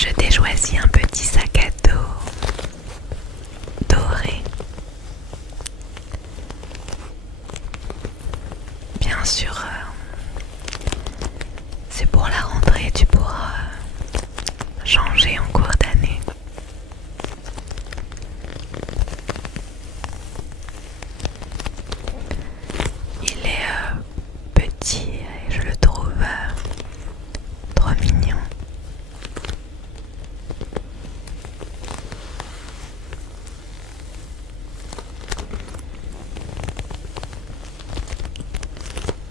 je t'ai choisi un petit sac à dos doré. Bien sûr, c'est pour la rentrée, tu pourras changer en cours d'année. Il est petit et je le trouve trop mignon.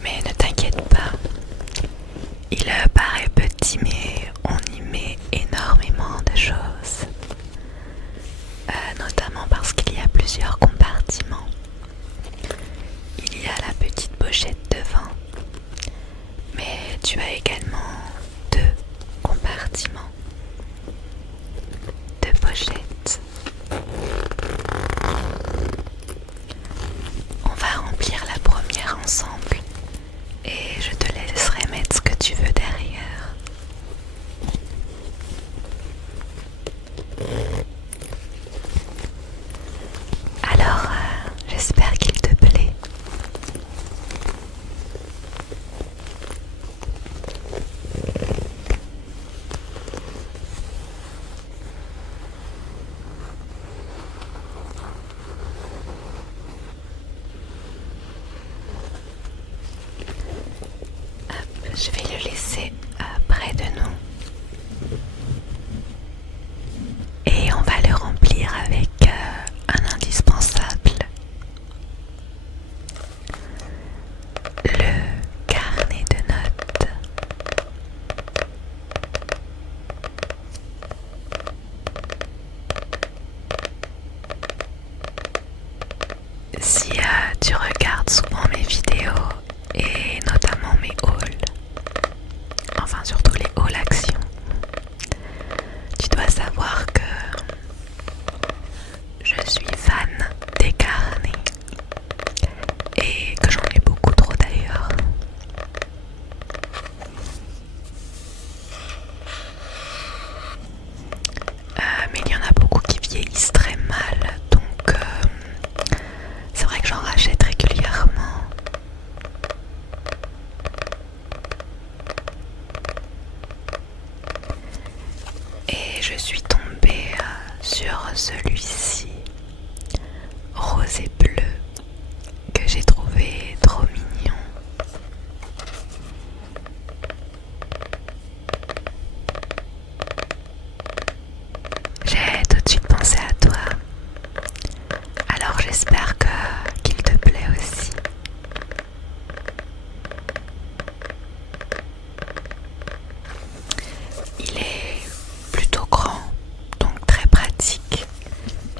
Mais ne t'inquiète pas, il paraît petit mais on y met énormément de choses. Notamment parce qu'il y a plusieurs compartiments. Il y a la petite pochette devant, mais tu as également deux compartiments, deux pochettes. On va remplir la première ensemble et je te laisserai mettre ce que tu veux derrière. Alors, j'espère qu'il te plaît. Je vais le laisser près de nous et on va le remplir avec un indispensable, le carnet de notes. Si tu regardes souvent mes vidéos et notamment mes hauls, enfin surtout les hauls actions, tu dois savoir que je suis fan des carnets et que j'en ai beaucoup trop d'ailleurs. Mais il y en a beaucoup qui vieillissent très mal, donc c'est vrai que j'en rachète régulièrement. Et je suis tombée sur celui-ci, rose et bleu, que j'ai trouvé trop mignon. J'ai tout de suite pensé à toi. Alors j'espère qu'il te plaît aussi. Il est plutôt grand, donc très pratique.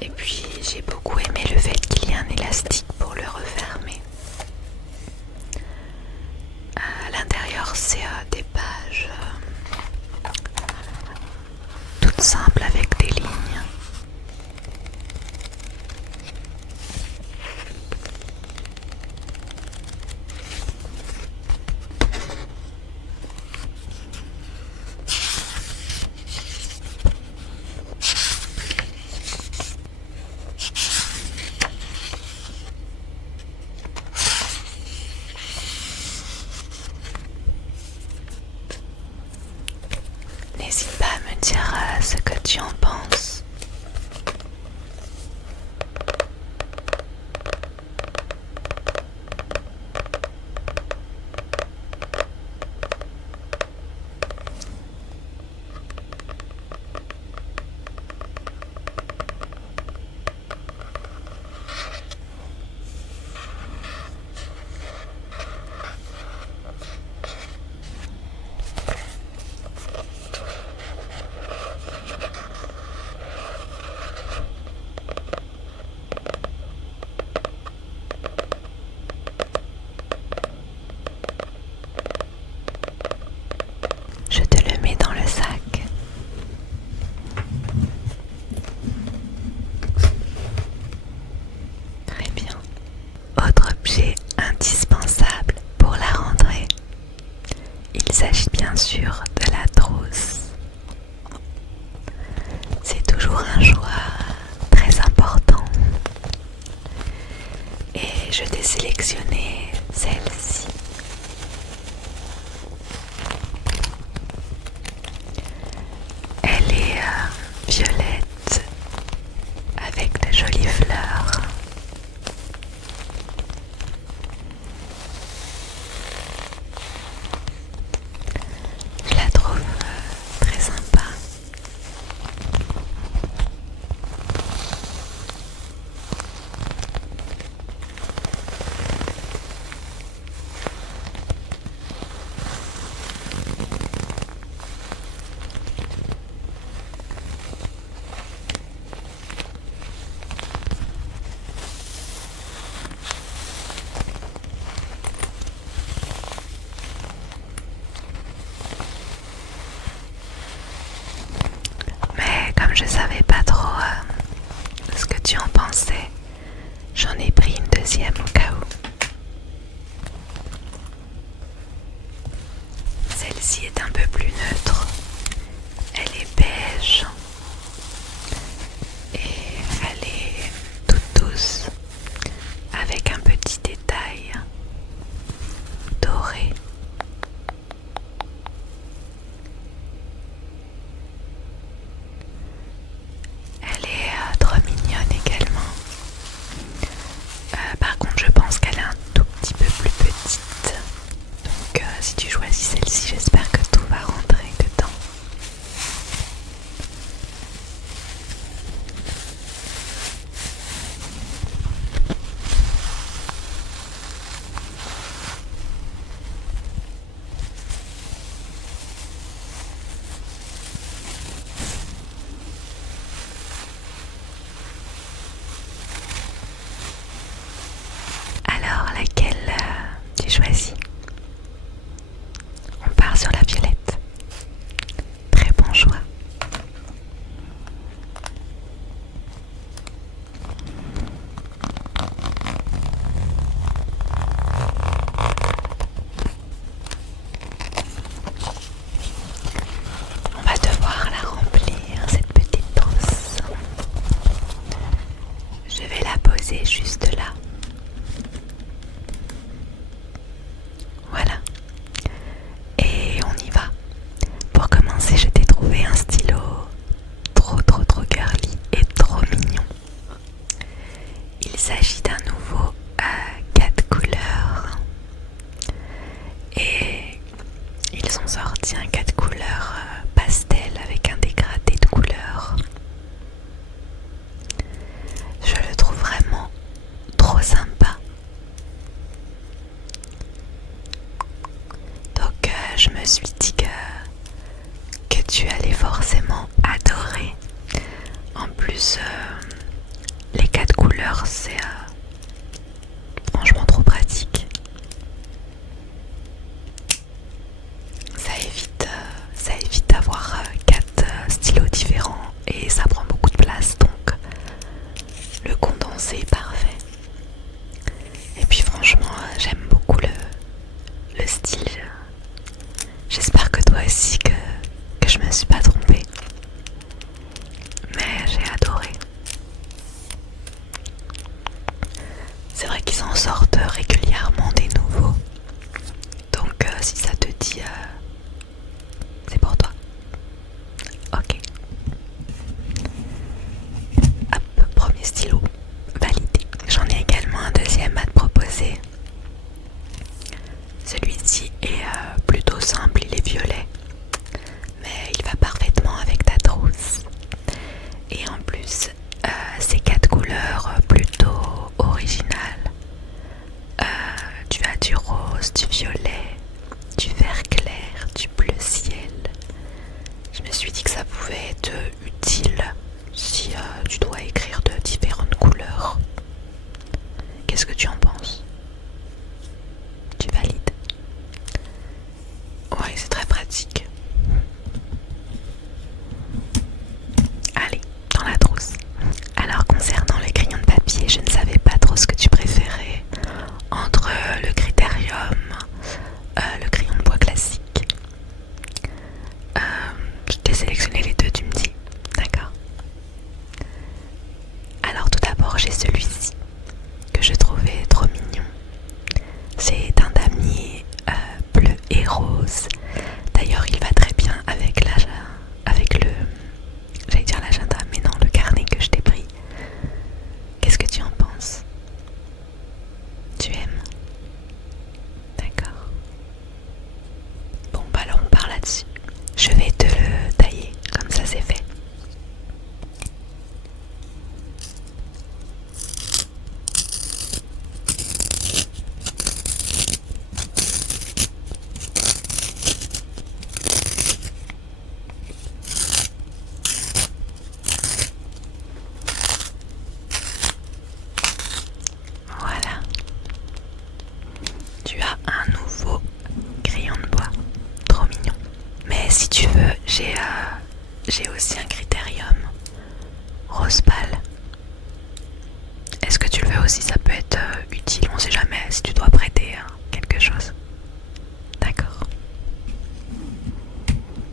Et puis j'ai beaucoup aimé le fait qu'il y ait un élastique pour le refermer. À l'intérieur, c'est des pages toutes simples avec des lignes. N'hésite pas à me dire ce que tu en penses. Je te le mets dans le sac. Très bien. Autre objet indispensable pour la rentrée. Il s'agit bien sûr de la trousse. un choix très important et je t'ai sélectionné celle-ci. Elle est violette avec de jolies fleurs. Je la trouve très sympa. Mais comme je savais pas trop ce que tu en pensais, j'en ai pris une deuxième au cas où. Celle-ci est un peu plus neutre. Elle est beige et elle est toute douce avec un petit détail doré. Elle est trop mignonne également. Par contre, je pense qu'elle est un tout petit peu plus petite. Donc, si tu choisis celle-ci, j'espère que tout va rentrer dedans. Alors, laquelle tu choisis? On part sur la violette. Très bon choix. On va devoir la remplir, cette petite trousse. Je vais la poser juste là. Voilà. Et on y va. Pour commencer, je t'ai trouvé un stylo trop girly et trop mignon. Il s'agit d'un nouveau 4 couleurs. Et ils ont sorti un 4 couleurs pastel avec un dégradé de couleurs. Je le trouve vraiment trop sympa. Donc je me suis dit que tu allais forcément adorer. En plus, les 4 couleurs, c'est franchement trop pratique. Ça évite d'avoir 4 stylos différents et ça prend beaucoup de place, donc le condensé est parfait. Et puis franchement, j'aime beaucoup le style. J'espère que toi aussi que je me suis pas trompée. Mais j'ai adoré. C'est vrai qu'ils en sortent régulièrement des nouveaux. Donc si ça te dit, c'est pour toi. Ok. Hop, premier stylo validé. J'en ai également un deuxième à te proposer. Celui-ci est plutôt simple, il est violet. Mais il va parfaitement avec ta trousse. Et en plus, ces 4 couleurs plutôt originales. Tu as du rose, du violet, du vert clair, du bleu ciel. Je me suis dit que ça pouvait être utile si tu dois écrire de différentes couleurs. Qu'est-ce que tu en penses? Tu valides? Ouais, c'est très pratique. Allez, dans la trousse. Alors concernant le crayon de papier, je ne savais pas trop ce que tu préférais entre le Critérium, le crayon de bois classique. Je t'ai sélectionné les deux, tu me dis. D'accord. là-dessus. Je vais te le tailler, comme ça c'est fait. Voilà. Tu as un nouveau crayon de bois. Trop mignon. Mais si tu veux, j'ai aussi un critérium rose pâle. Est-ce que tu le veux aussi? Ça peut être utile, on sait jamais si tu dois prêter quelque chose. D'accord.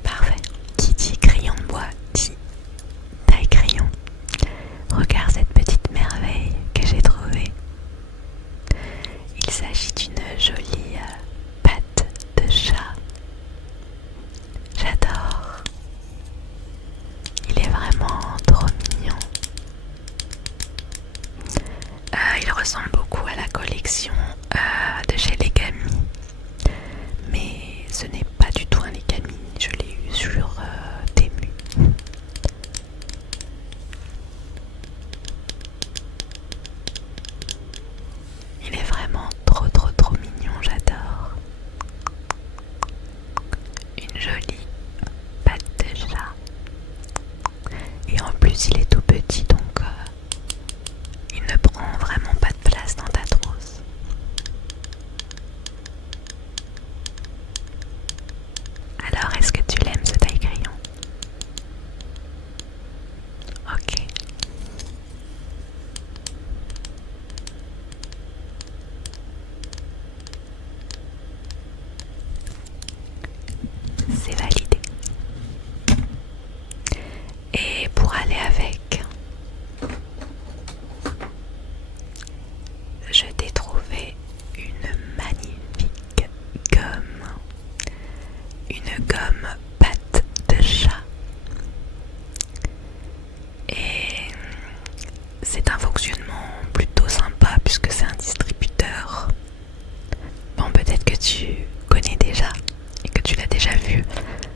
Parfait. Qui dit crayon de bois dit taille crayon. Regarde cette petite merveille que j'ai trouvée. Il s'agit d'une jolie patte de chat. J'adore. Il est vraiment trop mignon. Il ressemble beaucoup à la collection de chez Legami. Mais ce n'est pas du tout un Legami. Je l'ai eu sur Temu. Il est vraiment trop mignon, j'adore. Une jolie patte de chat. Et en plus il est tout petit donc il ne prend vraiment pas de place dans ta trousse. Alors est-ce que tu l'aimes ce taille-crayon? Ok. C'est validé. Et pour aller avec, je t'ai trouvé une magnifique gomme. Une gomme patte de chat. Et c'est un fonctionnement plutôt sympa puisque c'est un distributeur. Bon, peut-être que tu connais déjà et que tu l'as déjà vu.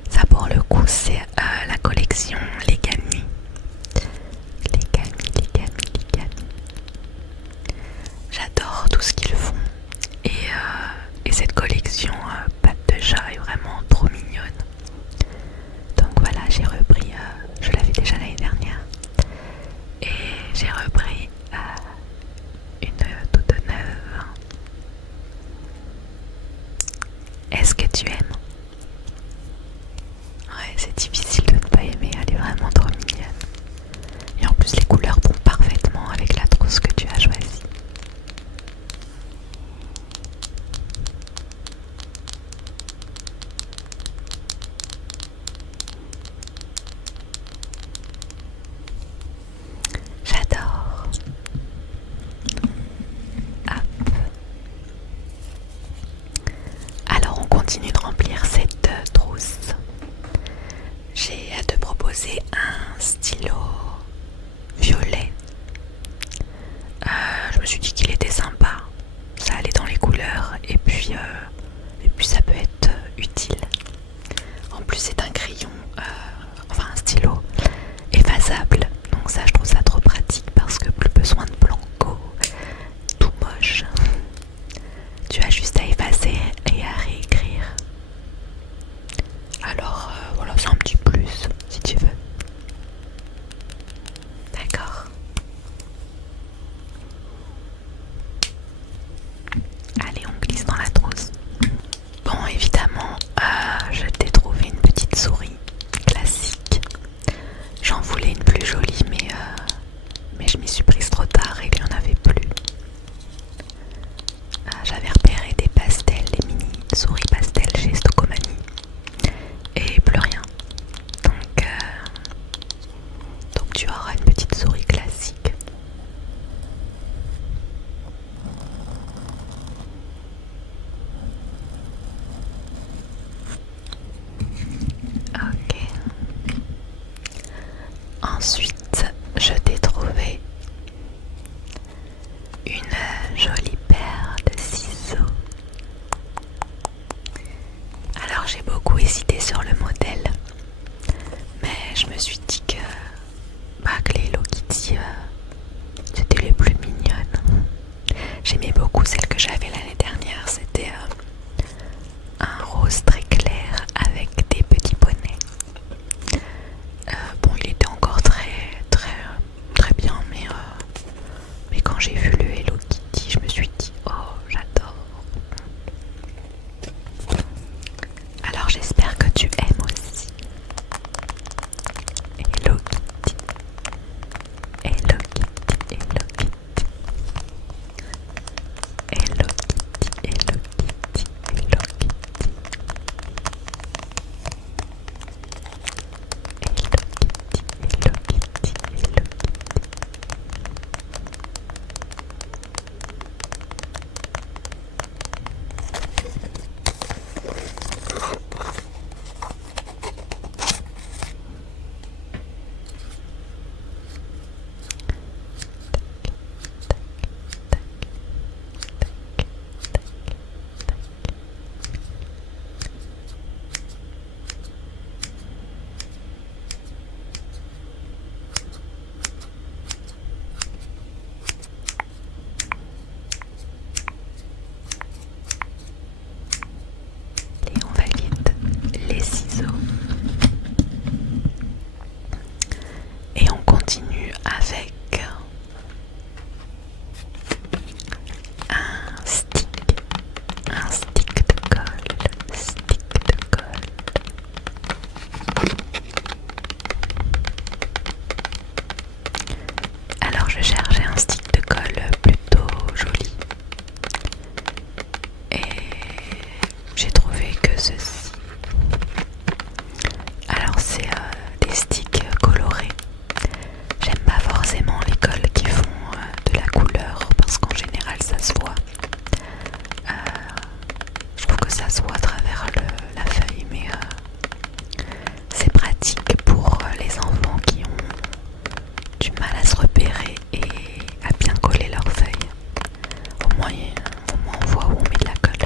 Ça pour le coup c'est la collection Legami. Legami. J'adore tout ce qu'ils font. Et cette collection patte de chat est vraiment trop mignonne. Donc voilà, j'ai repris, je l'avais déjà l'année dernière. Et j'ai repris une toute neuve. Est-ce que tu aimes? Ouais, c'est difficile de ne pas aimer, elle est vraiment trop mignonne. Et en plus les couleurs vont parfaitement avec la trousse que tu as choisie. J'adore. Hop. Alors on continue de remplir cette trousse. J'ai à te proposer un stylo violet. Je me suis dit qu'il était sympa. Ça allait dans les couleurs et puis ça peut être utile. En plus c'est un crayon, enfin un stylo effaçable. Donc ça je trouve ça trop pratique parce que plus besoin de blanco, tout moche. Tu as juste à effacer et à réécrire. Alors voilà, c'est un petit plus si tu veux. D'accord. Allez, on glisse dans la trousse. Bon, évidemment, je t'ai trouvé une petite souris classique. J'en voulais une plus jolie, mais je m'y suis prise trop tard et il n'y en avait plus. J'avais repéré des pastels, des mini souris pastels chez Stocomanie. Et sur le modèle, mais je me suis dit que les Hello Kitty c'était les plus mignonnes. J'aimais beaucoup celle que j'avais l'année dernière, c'était un rose très clair avec des petits bonnets. Bon, il était encore très bien, mais quand j'ai vu le Hello Kitty, je me suis dit oh, j'adore. Alors j'espère que tu aimes aussi. Hello Kitty, Hello Kitty, Hello Kitty, Hello Kitty, Hello Kitty, Hello Kitty. Et on valide les ciseaux et on continue avec un stick de colle, Alors je cherchais un stick de colle plutôt joli et j'ai trouvé que ceci. Alors c'est des sticks colorés. J'aime pas forcément les colles qui font de la couleur parce qu'en général ça se voit. Je trouve que ça se voit à travers la feuille, mais c'est pratique pour les enfants qui ont du mal à se repérer et à bien coller leurs feuilles. Au moins on voit où on met de la colle.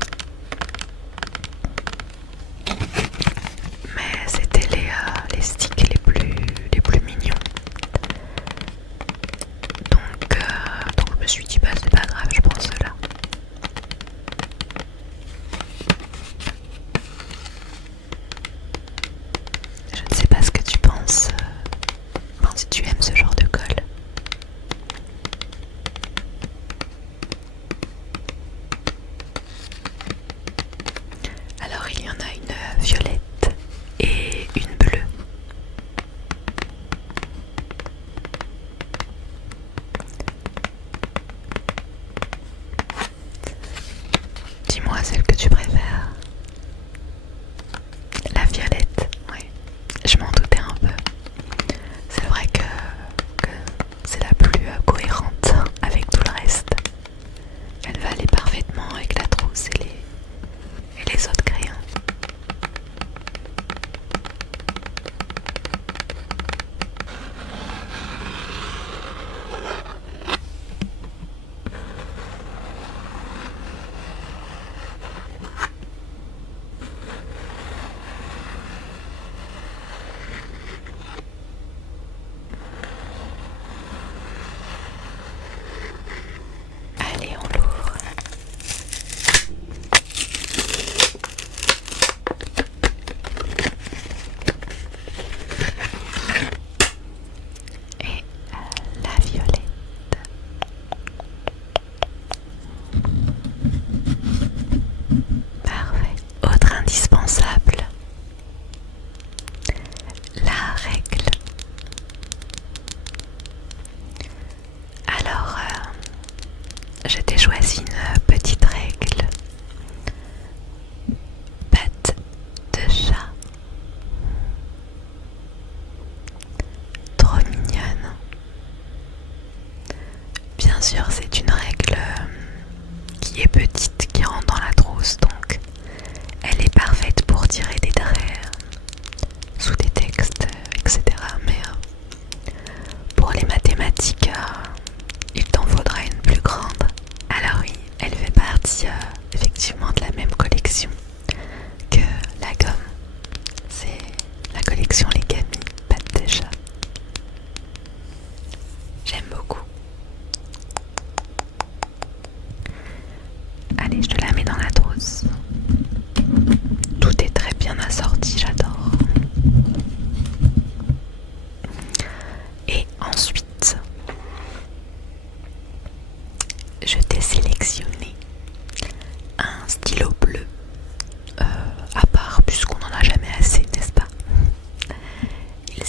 Mais c'était les sticks les plus mignons. Donc je me suis dit bah c'est pas grave, je prends ceux-là. Je ne sais pas ce que tu penses, si tu aimes ce genre de colle. Alors il y en a une violette et une bleue. Dis-moi celle que tu préfères. La violette, oui. Je m'en doutais un peu. C'est vrai que c'est la plus cohérente avec tout le reste. Elle va aller parfaitement avec la trousse et les autres crayons. Allez, on l'ouvre. Et la violette. Parfait. Autre indispensable, la règle. Alors, je t'ai choisi une petite règle. Patte de chat. Trop mignonne. Bien sûr, c'est une règle qui est petite, qui rentre dans la trousse, donc elle est parfaite pour tirer des traits sous des textes, etc. Mais pour les mathématiques, il t'en faudra une plus grande. Alors oui, elle fait partie effectivement de la même collection que la gomme.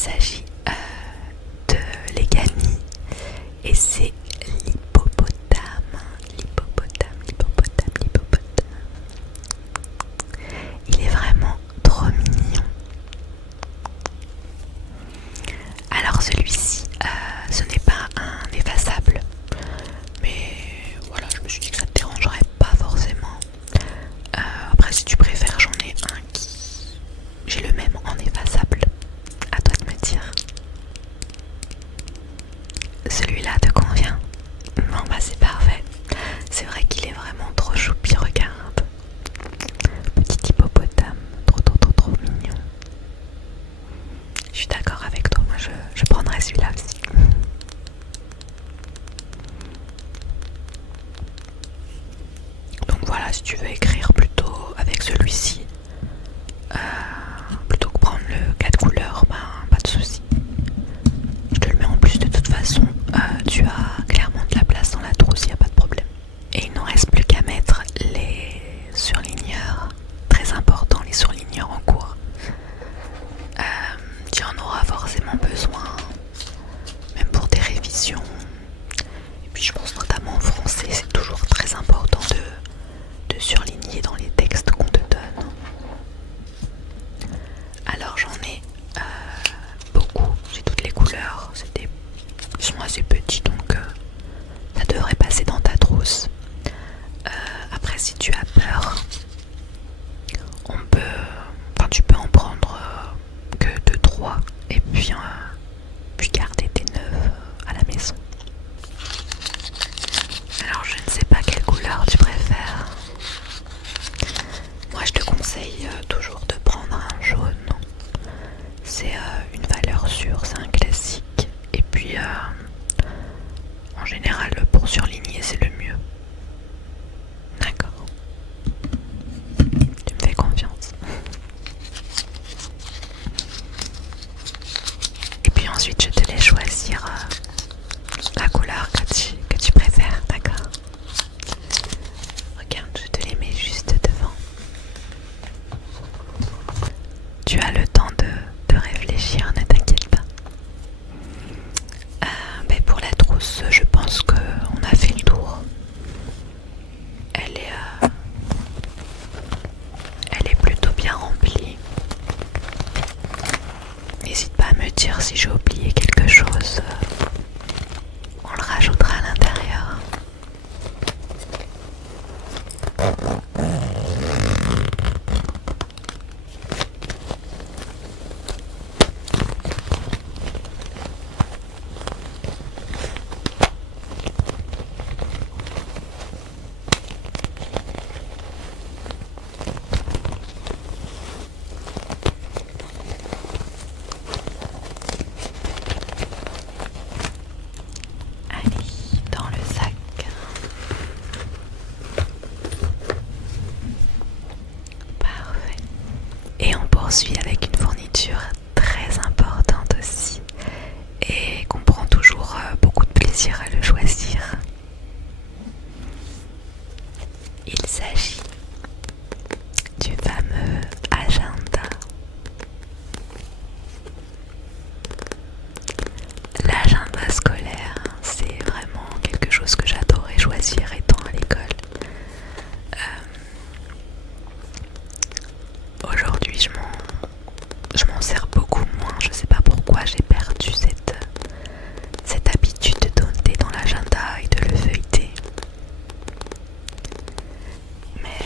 s'agit de l'Egani et c'est l'hippopotame. Il est vraiment trop mignon. Alors celui-ci, ce n'est pas un effaçable, mais voilà, je me suis dit que ça te dérangerait pas forcément. Après, si tu préfères, j'en ai un qui... J'ai le même en effaçable. À toi de me dire. Celui-là te convient? Bon bah c'est parfait. C'est vrai qu'il est vraiment trop choupi, regarde. Petit hippopotame, trop mignon. Je suis d'accord avec toi, moi je prendrais celui-là aussi. Donc voilà, si tu veux écrire plutôt avec celui-ci, plutôt que prendre le 4 couleurs, ben pas de souci. Je te le mets en plus de toute façon, tu as clairement de la place dans la trousse, il n'y a pas de problème. Et il ne reste plus qu'à mettre les surligneurs, très important, les surligneurs en cours. Tu en auras forcément besoin, même pour tes révisions. Et puis je pense notamment en français, c'est toujours très important de surligner dans les textes qu'on te donne. Alors j'en ai beaucoup, j'ai toutes les couleurs, ils sont assez petits donc ça devrait passer dans ta trousse. Après si tu as peur, tu peux en prendre que 2-3 et puis garder tes neuves à la maison. Alors je ne sais pas quelle couleur tu préfères. Moi je te conseille toujours de prendre un jaune. C'est une valeur sûre, c'est un classique. Et puis en général pour surligner c'est le mieux. D'accord. Tu me fais confiance. Et puis ensuite je te laisse choisir la couleur que tu préfères, d'accord? Regarde, je te les mets juste devant. Tu as le temps de réfléchir, ne t'inquiète pas. Mais pour la trousse, je pense qu'on a fait le tour. Elle est plutôt bien remplie. N'hésite pas à me dire si j'ai oublié quelque chose. On le rajoutera à l'intérieur. Allez, dans le sac. Parfait. Et on poursuit avec une fourniture très importante aussi et qu'on prend toujours beaucoup de plaisir à le choisir. Il s'agit du fameux agenda. L'agenda scolaire, c'est vraiment quelque chose que j'adorais choisir étant à l'école. Aujourd'hui, je m'en sers beaucoup moins. Je sais pas pourquoi j'ai perdu cette habitude de noter dans l'agenda et de le feuilleter. Mais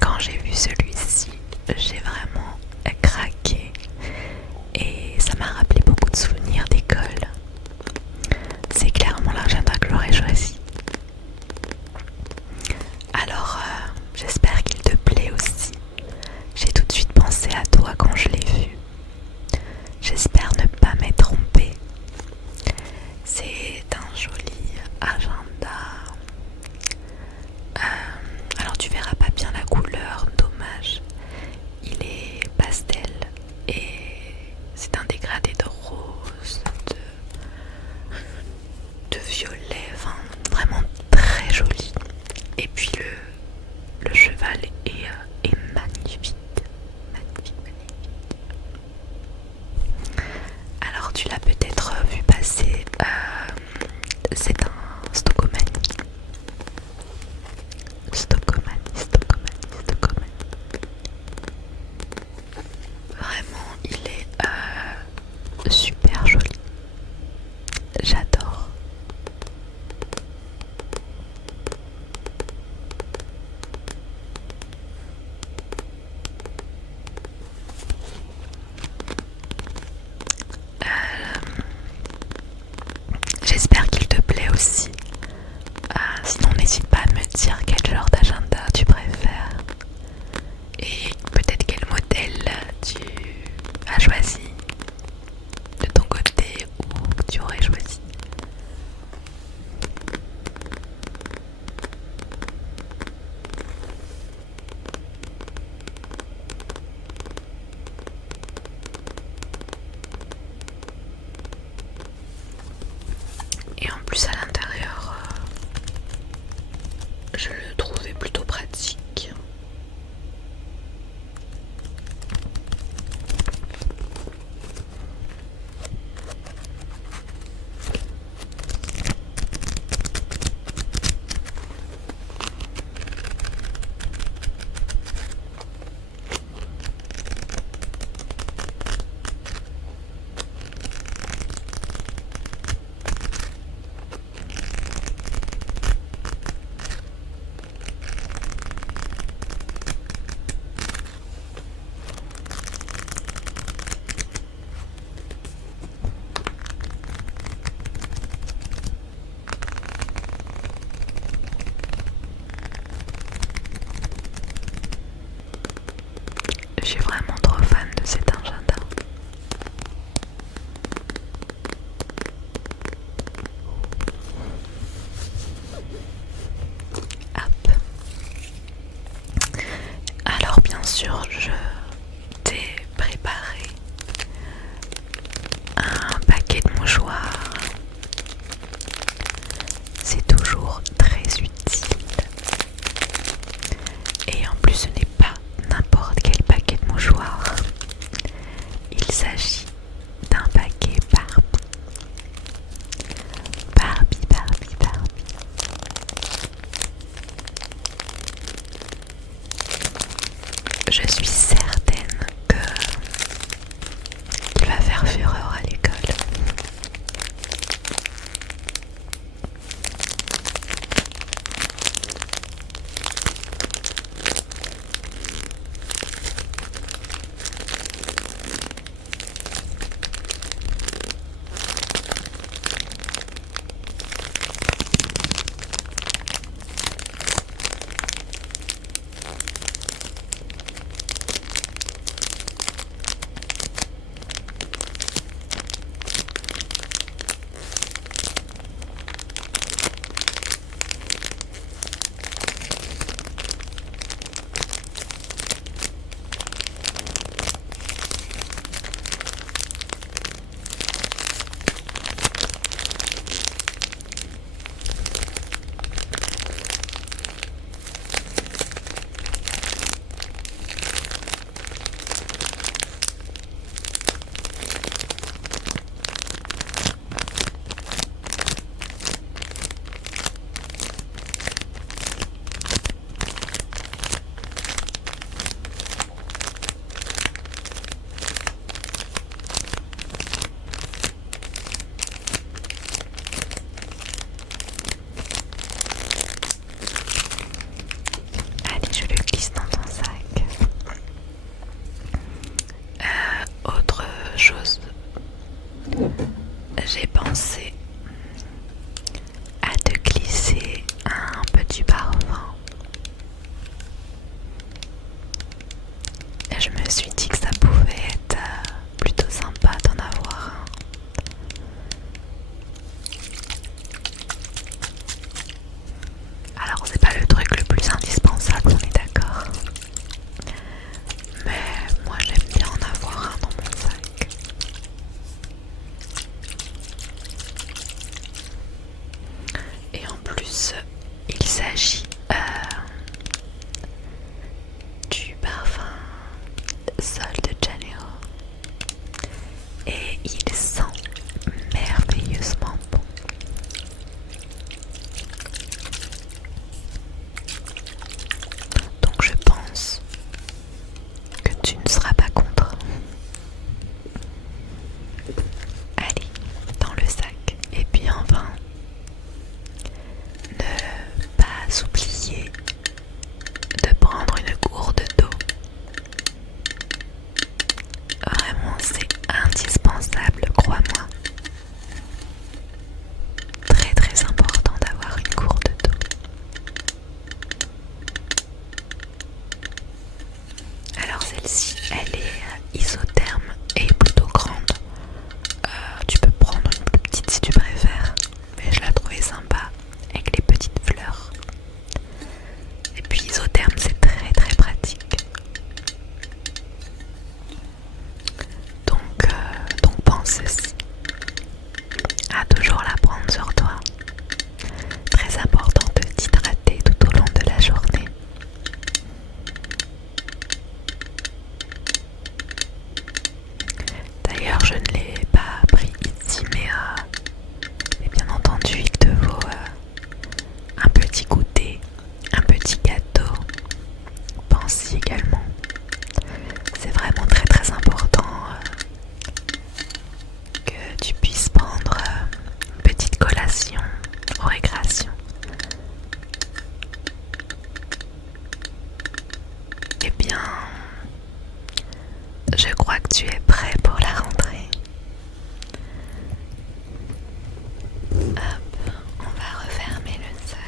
quand j'ai vu celui-ci, j'ai vraiment craqué et ça m'a rappelé beaucoup de souvenirs d'école. C'est clairement l'agenda que j'aurais choisi. Alors, j'espère qu'il te plaît aussi. J'ai tout de suite pensé à toi quand je l'ai vu. J'espère ne pas m'être trompée. C'est un joli agenda. Alors tu verras pas bien la couleur, dommage. Il est pastel et c'est un dégradé de rose, de violet, enfin vraiment très joli. Et puis le cheval est magnifique. Magnifique. crois-moi. Très très important d'avoir une gourde d'eau. Alors celle-ci, elle est isotherme et plutôt grande. Tu peux prendre une plus petite si tu préfères, mais je la trouvais sympa avec les petites fleurs. Et puis isotherme, c'est très très pratique. Donc pense aussi à toujours la prendre sur toi. Très important de t'hydrater tout au long de la journée. D'ailleurs, je ne l'ai pas pris ici, mais bien entendu, il te vaut un petit goûter, un petit gâteau. Pense-y également. C'est vraiment très très important que tu puisses prendre une petite collation aux récréations. Eh bien, je crois que tu es prêt pour la rentrée. Hop, on va refermer le sac.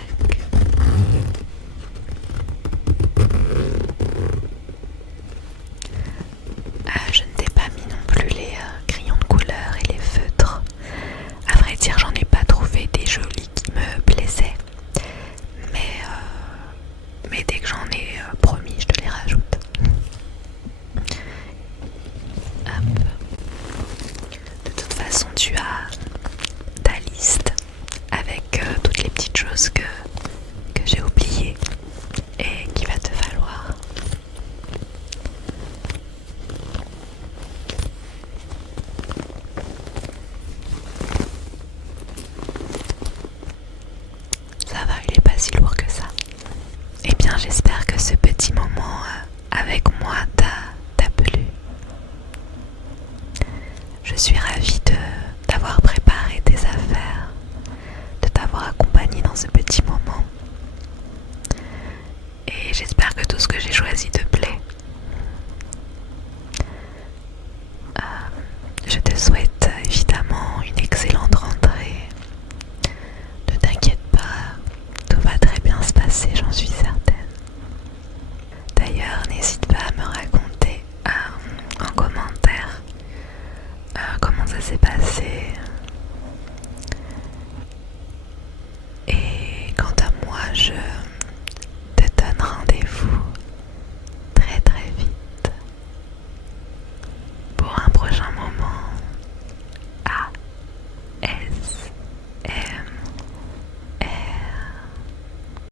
Je ne t'ai pas mis non plus les crayons de couleur et les feutres. À vrai dire, j'en ai pas trouvé des jolis qui me plaisaient. Mais dès que j'en ai promis, je te les rajoute. Hop. De toute façon, tu as ta liste avec toutes les petites choses que j'ai oubliées et qu'il va te falloir. Ça va, il est pas si lourd que ça. Eh bien, j'espère que ce petit moment avec moi t'a plu. Je suis ravie